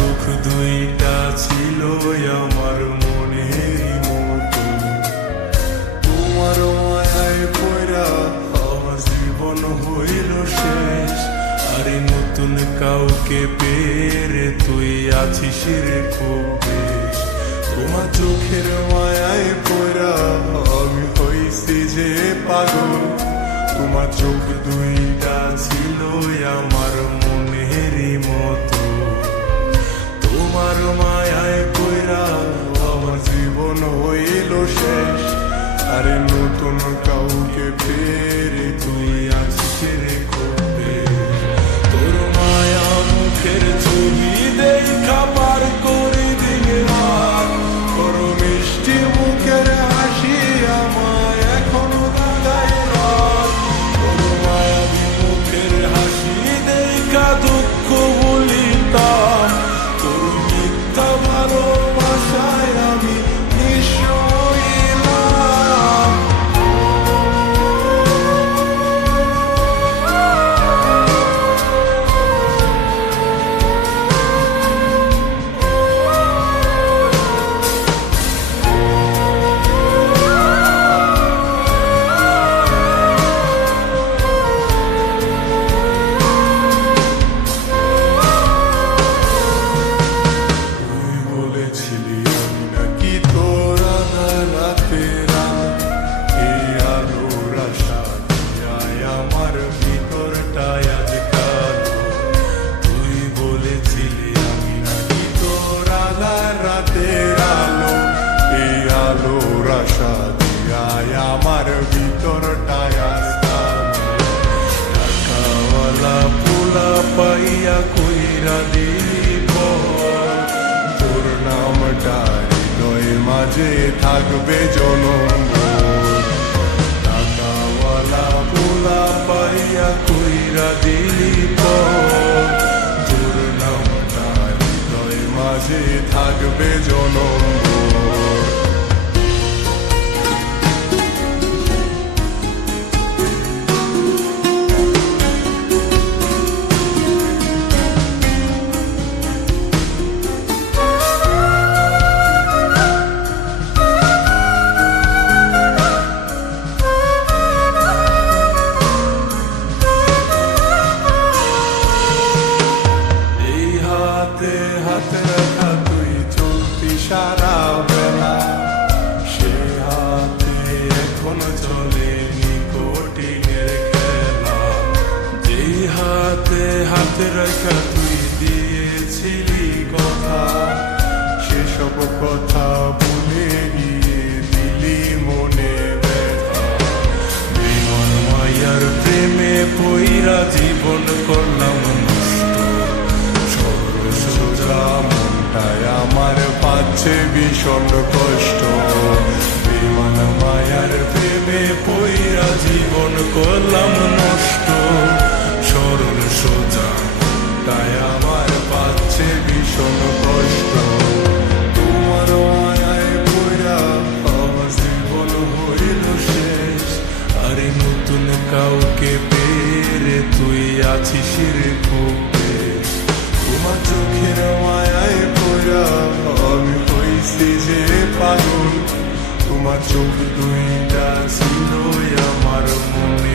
চোখ দুইটা ছিল আমার মনের মতো, তোমার মায়ায় পড়া আমার জীবন হইল শেষ। আরে নতুন কাউকে পেরে তুই আছিস রে খুব বেশ। তোমার চোখের মায়ায় পড়া আমি হইছি যে পাগল, তোমার চোখ দুইটা ছিল আমার মনেরই মতো, তোমার মায়ায় পড়া আমার জীবন হইল শেষ। আরে নতুন কাউকে পেরে তুই আছিস রে খুব বেশ। তোর মায়া মুখের ছবি দেখা পার করে দিন রাত, তোর মিষ্টি মুখের হাসি আমায় এখনো কাঁদায় রাত। তোর মায়াবী মুখের হাসি দেখা দুঃখ ভুলিতাম, তোর মিথ্যা ভালোবাসায় আমি নিঃস্ব হইলাম। আমার ভিতরটায় টাকাওয়ালা পোলা পাইয়া কইরা দিব, তোর নামটা হৃদয় মাঝে থাকবে জনম। টাকাওয়ালা পোলা পাইয়া কইরা দিব, তোর নামটা হৃদয় মাঝে থাকবে জনম। হাতে রাখা তুই চলতি সারা বেলা, সে হাতে এখন চলে নিকোটিনের খেলা। যেই হাতে হাতে রাখা তুই দিয়েছিলি কথা, সেসব কথা ভুলে গিয়ে দিলি মনে ব্যথা। বিমল মায়ার প্রেমে পইরা জীবন করলাম নষ্ট, মনটায় আমার পাচ্ছে ভীষণ কষ্ট। বিমান মায়ার প্রেমে পইরা জীবন করলাম নষ্ট, সরল সোজা মনটায় আমার পাচ্ছে ভীষণ কষ্ট। তোমার মায়ায় পইরা আমার জীবন হইল শেষ। আরে নতুন কাউকে পেরে তুই আছিস রে খুব বেশ। তোমার চোখের মায়ায় পড়া আমি হইছি যে পাগল, তোমার চোখ দুইটা ছিল আমার মনে